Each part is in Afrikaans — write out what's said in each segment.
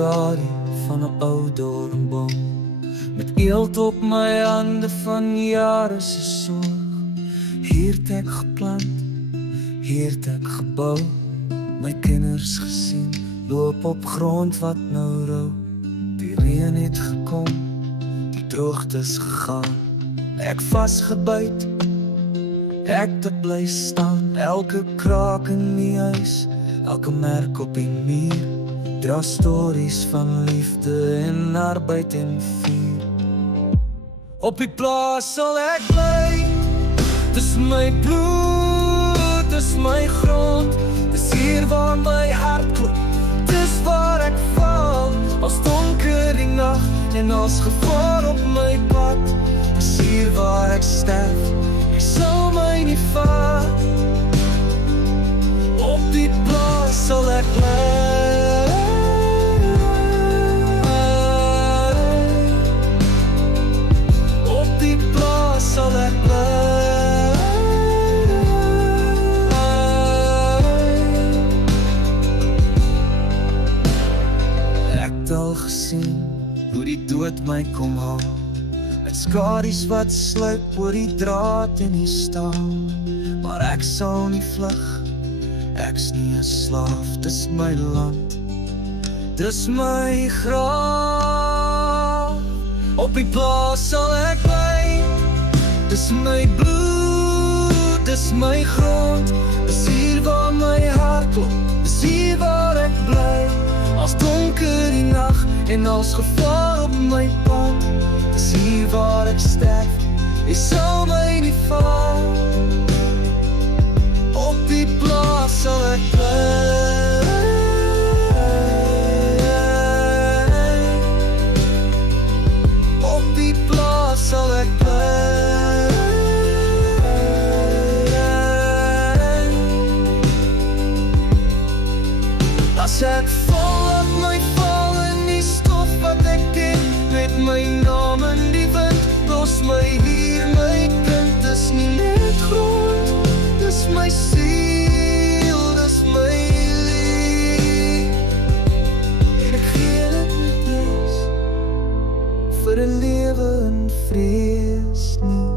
skadu van 'n ou doringboom, met eelt op my hande van jare se sorg. Hier het ek geplant, hier het ek gebou, my kinders gesien, loop op grond wat nou rou. Die reën het gekom, die droogtes gegaan, ek vasgebyt, ek te bly staan. Elke kraak in die huis, elke merk op die muur, dra stories van liefde en arbeid en vuur. Op die plaas sal ek bly, dis my bloed, dis my grond, dis hier waar my hart klop, dis waar ek val, als donker die nacht en als gevaar op my pad, dis hier waar ek sterf, ek sal my nie vat. Op die plaas sal ek bly, op die plaas sal ek bly. Ek het al gesien hoe die dood my kom haal, met skadu's wat sluip oor die draad en die staal. Maar ek sal nie vlug, ek's nie 'n slaaf, dis my land, dis my graf. Op die plaas sal ek bly, dis my bloed, dis my grond, dis hier waar my hart klop, dis hier waar ek bly, als donker die nacht en als gevaar op my pad, dis hier waar ek sterf, jy sal my nie vat. Op die plaas sal ek bly, op die plaas sal ek bly. As ek val, laat my val in die stof wat ek ken, met my naam in die wind, los my hier, my kind, dis nie net grond, dis my siel, dis my lief. Ek gee dit net eens, vir 'n lewe in vrees nie.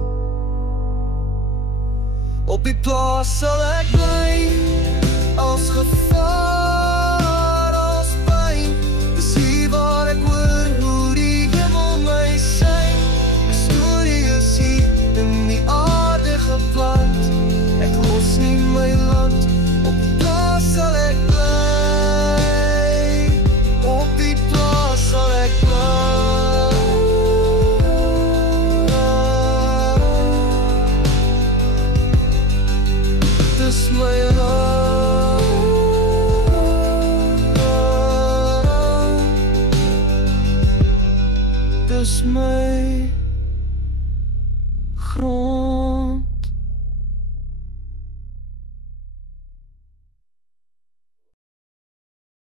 Op die plaas sal ek bly, als gevaar, als pyn, dis hier waar ek hoor hoe die hemel my sing. My storie is hier in die aarde geplant, ek los nie my land, op die plaas sal ek bly, op die plaas sal ek bly. Dis my land, dis my grond.